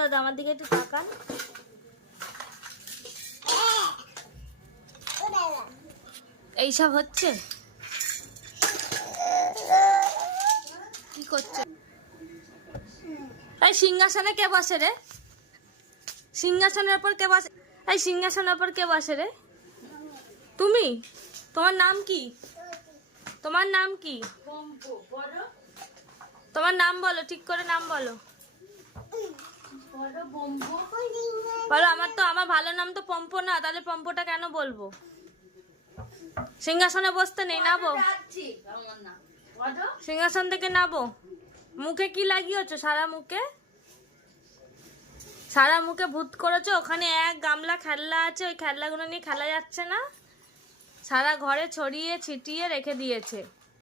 দাদা আমার দিকে একটু তাকান। এইসব হচ্ছে, কি করছে? এই সিংহাসনে কে বসে রে? সিংহাসনের উপর কে বসে? এই সিংহাসনের উপর কে বসে রে? তুমি? তোমার নাম কি? তোমার নাম কি? তোমার নাম বলো, ঠিক করে নাম বলো। বলো। আমার ভালো নাম তো পম্পো না, তাহলে পম্পোটা কেন বলবো? সিংহাসনে বসতে নেই, নাবো। সিংহাসন থেকে নাবো। মুখে কি লাগিয়েছো? সারা মুখে, সারা মুখে ভূত করেছো। ওখানে এক গামলা খেলনা আছে, ওই খেলনাগুলো নিয়ে খেলা যাচ্ছে না। সারা ঘরে ছড়িয়ে ছিটিয়ে রেখে দিয়েছে।